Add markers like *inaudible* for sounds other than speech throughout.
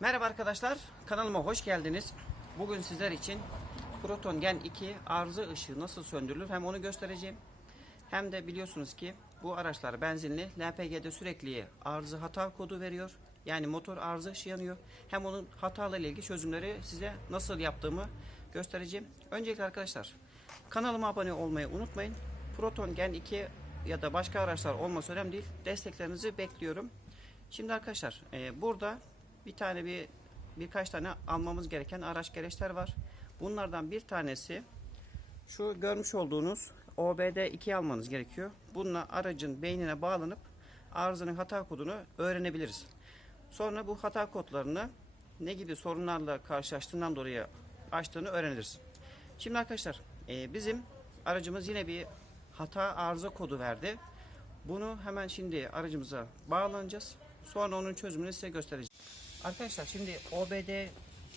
Merhaba arkadaşlar, kanalıma hoş geldiniz. Bugün sizler için Proton Gen 2 arıza ışığı nasıl söndürülür hem onu göstereceğim. Hem de biliyorsunuz ki bu araçlar benzinli. LPG'de sürekli arıza hata kodu veriyor. Yani motor arıza ışığı yanıyor. Hem onun hatalarıyla ilgili çözümleri size nasıl yaptığımı göstereceğim. Öncelikle arkadaşlar kanalıma abone olmayı unutmayın. Proton Gen 2 ya da başka araçlar olması önemli değil. Desteklerinizi bekliyorum. Şimdi arkadaşlar e, burada bir tane bir birkaç tane almamız gereken araç gereçler var. Bunlardan bir tanesi şu görmüş olduğunuz OBD 2 almanız gerekiyor. Bununla aracın beynine bağlanıp arızanın hata kodunu öğrenebiliriz. Sonra bu hata kodlarını ne gibi sorunlarla karşılaştığından dolayı açtığını öğreniriz. Şimdi arkadaşlar e, bizim aracımız yine bir hata arıza kodu verdi. Bunu hemen şimdi aracımıza bağlanacağız. Sonra onun çözümünü size göstereceğim. Arkadaşlar şimdi OBD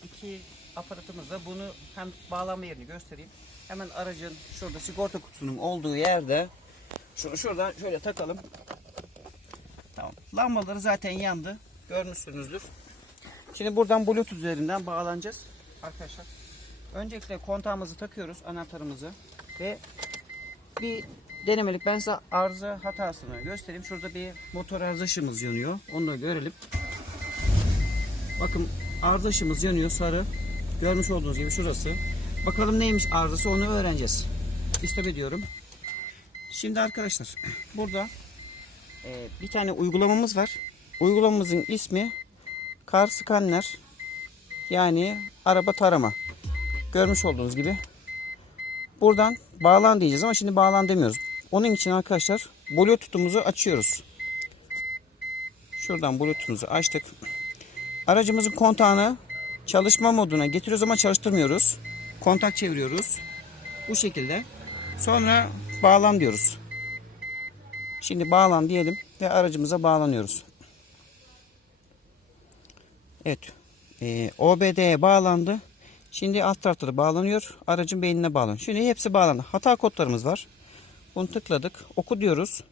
2 aparatımızda bunu hem bağlama yerini göstereyim. Hemen aracın şurada sigorta kutusunun olduğu yerde şunu şuradan şöyle takalım. Tamam. Lambaları zaten yandı. Görmüşsünüzdür. Şimdi buradan Bluetooth üzerinden bağlanacağız. Arkadaşlar. Öncelikle kontağımızı takıyoruz anahtarımızı ve bir denemelik ben size arıza hatasını göstereyim. Şurada bir motor arıza ışığımız yanıyor. Onu da görelim. Bakın arıza yanıyor sarı. Görmüş olduğunuz gibi şurası. Bakalım neymiş arızası onu öğreneceğiz. İstop ediyorum. Şimdi arkadaşlar *clears throat* burada e, bir tane uygulamamız var. Uygulamamızın ismi Car Scanner yani araba tarama. Görmüş olduğunuz gibi. Buradan bağlan diyeceğiz ama şimdi bağlan demiyoruz. Onun için arkadaşlar Bluetooth'umuzu açıyoruz. Şuradan Bluetooth'umuzu açtık. Aracımızın kontağını çalışma moduna getiriyoruz ama çalıştırmıyoruz. Kontak çeviriyoruz. Bu şekilde. Sonra bağlan diyoruz. Şimdi bağlan diyelim ve aracımıza bağlanıyoruz. Evet. Ee, OBD'ye bağlandı. Şimdi alt tarafta da bağlanıyor. Aracın beynine bağlanıyor. Şimdi hepsi bağlandı. Hata kodlarımız var. Bunu tıkladık. Oku diyoruz.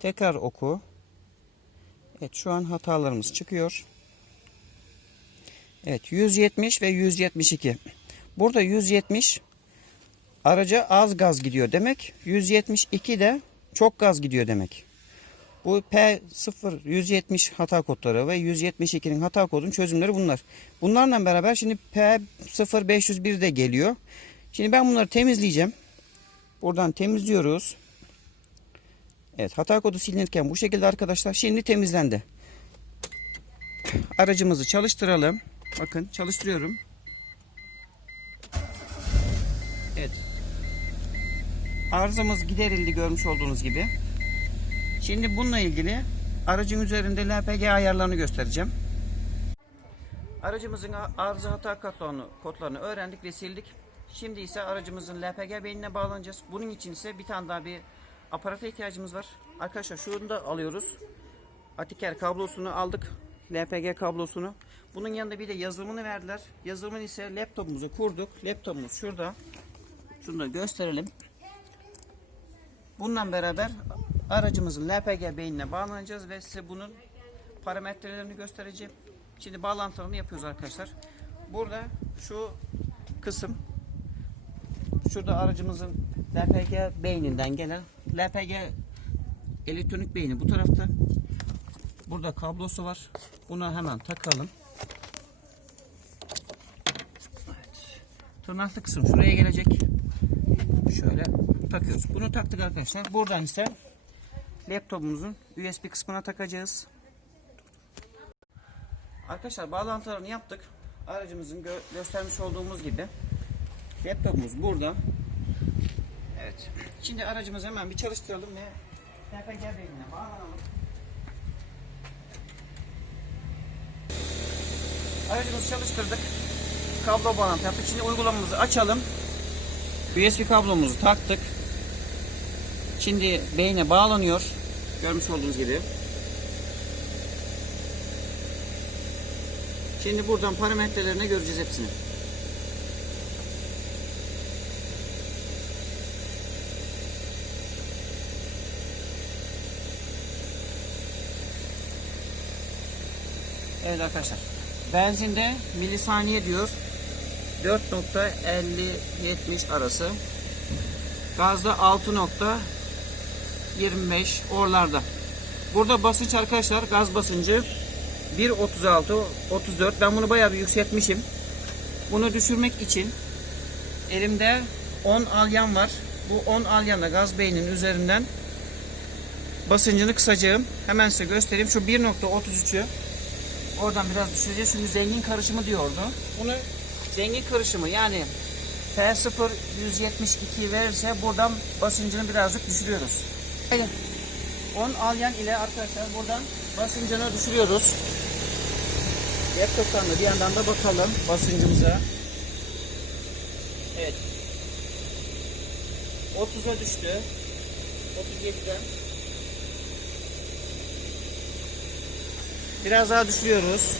Tekrar oku. Evet şu an hatalarımız çıkıyor. Evet 170 ve 172. Burada 170 araca az gaz gidiyor demek. 172 de çok gaz gidiyor demek. Bu P0 170 hata kodları ve 172'nin hata kodunun çözümleri bunlar. Bunlarla beraber şimdi P0 501 de geliyor. Şimdi ben bunları temizleyeceğim. Buradan temizliyoruz. Evet hata kodu silinirken bu şekilde arkadaşlar. Şimdi temizlendi. Aracımızı çalıştıralım. Bakın çalıştırıyorum. Evet. Arızamız giderildi görmüş olduğunuz gibi. Şimdi bununla ilgili aracın üzerinde LPG ayarlarını göstereceğim. Aracımızın arıza hata kodlarını, kodlarını öğrendik ve sildik. Şimdi ise aracımızın LPG beynine bağlanacağız. Bunun için ise bir tane daha bir aparata ihtiyacımız var. Arkadaşlar şunu da alıyoruz. Atiker kablosunu aldık. LPG kablosunu. Bunun yanında bir de yazılımını verdiler. Yazılımını ise laptopumuzu kurduk. Laptopumuz şurada. Şunu da gösterelim. Bununla beraber aracımızın LPG beynine bağlanacağız ve size bunun parametrelerini göstereceğim. Şimdi bağlantılarını yapıyoruz arkadaşlar. Burada şu kısım şurada aracımızın LPG beyninden gelen LPG elektronik beyni bu tarafta. Burada kablosu var. Buna hemen takalım. Evet. Tırnaklı kısım şuraya gelecek. Şöyle takıyoruz. Bunu taktık arkadaşlar. Buradan ise laptopumuzun USB kısmına takacağız. Arkadaşlar bağlantılarını yaptık. Aracımızın gö göstermiş olduğumuz gibi laptopumuz burada. Evet. Şimdi aracımızı hemen bir çalıştıralım ve LPG beynine bağlanalım. Aracımızı çalıştırdık. Kablo bağlantı yaptık. Şimdi uygulamamızı açalım. USB kablomuzu taktık. Şimdi beyne bağlanıyor. Görmüş olduğunuz gibi. Şimdi buradan parametrelerine göreceğiz hepsini. Evet arkadaşlar. Benzinde milisaniye diyor. 4.50-70 arası. Gazda 6.25 oralarda. Burada basınç arkadaşlar gaz basıncı 1.36 34. Ben bunu bayağı bir yükseltmişim. Bunu düşürmek için elimde 10 alyan var. Bu 10 alyanla gaz beyninin üzerinden basıncını kısacağım. Hemen size göstereyim. Şu 1.33'ü oradan biraz düşüreceğiz. Çünkü zengin karışımı diyordu. Bunu zengin karışımı yani T0 172 verirse buradan basıncını birazcık düşürüyoruz. Evet. 10 alyan ile arkadaşlar buradan basıncını düşürüyoruz. Laptop'tan da bir yandan da bakalım basıncımıza. Evet. 30'a düştü. 37'den. Biraz daha düşürüyoruz.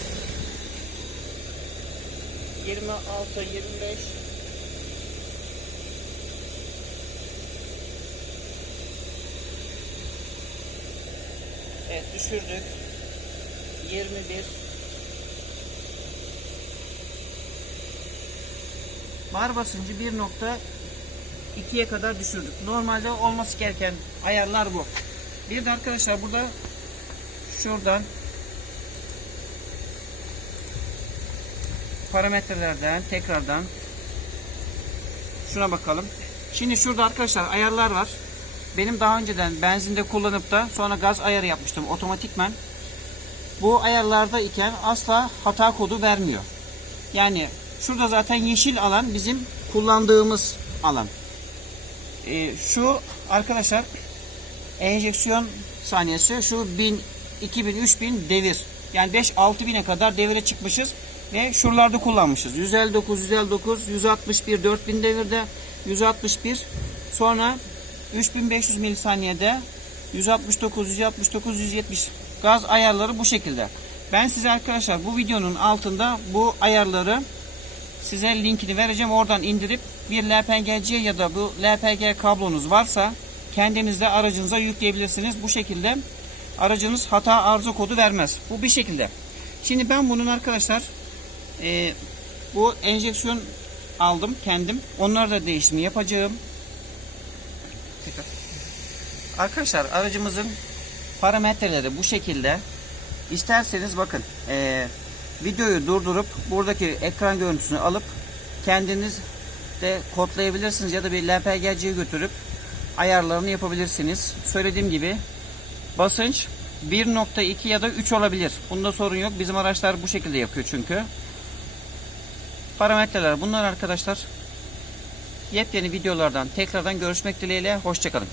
26, 25. Evet düşürdük. 21. Bar basıncı 1.2'ye kadar düşürdük. Normalde olması gereken ayarlar bu. Bir de arkadaşlar burada şuradan parametrelerden tekrardan şuna bakalım. Şimdi şurada arkadaşlar ayarlar var. Benim daha önceden benzinde kullanıp da sonra gaz ayarı yapmıştım otomatikmen. Bu ayarlarda iken asla hata kodu vermiyor. Yani şurada zaten yeşil alan bizim kullandığımız alan. Ee, şu arkadaşlar enjeksiyon saniyesi şu 1000 2000 3000 devir. Yani 5 6000'e kadar devire çıkmışız ve şuralarda kullanmışız. 159 159 161 4000 devirde 161 sonra 3500 milisaniyede 169 169 170 gaz ayarları bu şekilde. Ben size arkadaşlar bu videonun altında bu ayarları size linkini vereceğim. Oradan indirip bir LPGC ya da bu LPG kablonuz varsa kendinizde aracınıza yükleyebilirsiniz. Bu şekilde aracınız hata arıza kodu vermez. Bu bir şekilde. Şimdi ben bunun arkadaşlar e, bu enjeksiyon aldım kendim. Onları da değişimi yapacağım. Arkadaşlar aracımızın parametreleri bu şekilde. İsterseniz bakın e, videoyu durdurup buradaki ekran görüntüsünü alıp kendiniz de kodlayabilirsiniz ya da bir LPG'ciye götürüp ayarlarını yapabilirsiniz. Söylediğim gibi basınç 1.2 ya da 3 olabilir. Bunda sorun yok. Bizim araçlar bu şekilde yapıyor çünkü. Parametreler bunlar arkadaşlar. Yepyeni videolardan tekrardan görüşmek dileğiyle. Hoşçakalın.